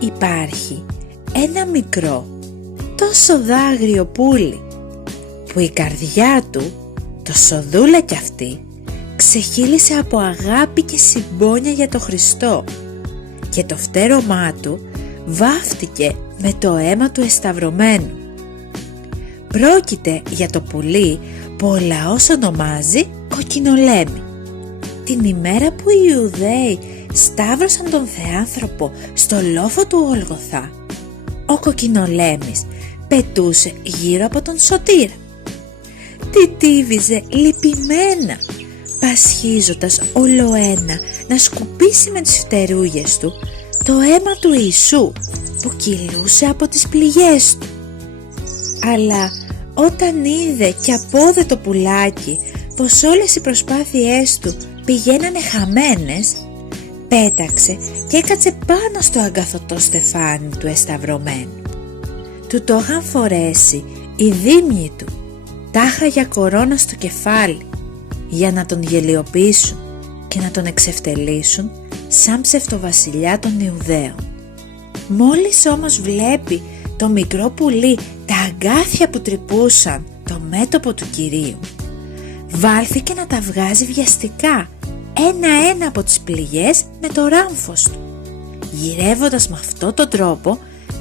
υπάρχει ένα μικρό, τόσο δάγριο πουλί που η καρδιά του, το σοδούλα κι αυτή, ξεχύλισε από αγάπη και συμπόνια για το Χριστό και το φτέρωμά του βάφτηκε με το αίμα του εσταυρωμένου. Πρόκειται για το πουλί που ο λαός ονομάζει Κοκκινολέμη. Την ημέρα που οι Ιουδαίοι σταύρωσαν τον Θεάνθρωπο στο λόφο του Γολγοθά, ο Κοκκινολέμης πετούσε γύρω από τον Σωτήρα. Τιτίβιζε λυπημένα, πασχίζοντας ολοένα να σκουπίσει με τις φτερούγες του το αίμα του Ιησού που κυλούσε από τις πληγές του. Αλλά όταν είδε και απόδε το πουλάκι πως όλες οι προσπάθειές του πηγαίνανε χαμένες, πέταξε και έκατσε πάνω στο αγκαθωτό στεφάνι του εσταυρωμένου. Του το είχαν φορέσει οι δήμιοι του, τάχα για κορώνα στο κεφάλι, για να τον γελιοποιήσουν και να τον εξευτελίσουν σαν ψευτοβασιλιά των Ιουδαίων. Μόλις όμως βλέπει το μικρό πουλί τα αγκάθια που τρυπούσαν το μέτωπο του Κυρίου, βάλθηκε να τα βγάζει βιαστικά ένα-ένα από τις πληγές με το ράμφος του, γυρεύοντας με αυτόν τον τρόπο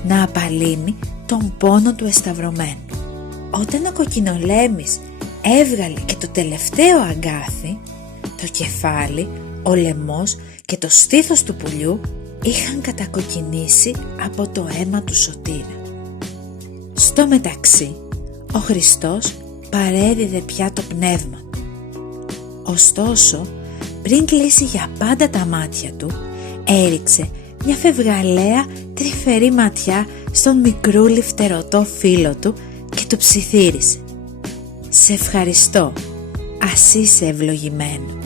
να απαλύνει τον πόνο του εσταυρωμένου. Όταν ο Κοκκινολέμης έβγαλε και το τελευταίο αγκάθι, το κεφάλι, ο λαιμός και το στήθος του πουλιού είχαν κατακοκκινήσει από το αίμα του Σωτήρα. Στο μεταξύ, ο Χριστός παρέδιδε πια το πνεύμα του. Ωστόσο, πριν κλείσει για πάντα τα μάτια του, έριξε μια φευγαλαία τρυφερή ματιά στον μικρούλι φτερωτό φίλο του και του ψιθύρισε: «Σε ευχαριστώ, ας είσαι ευλογημένο».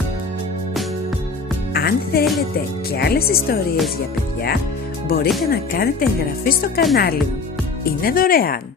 Αν θέλετε και άλλες ιστορίες για παιδιά, μπορείτε να κάνετε εγγραφή στο κανάλι μου. Είναι δωρεάν.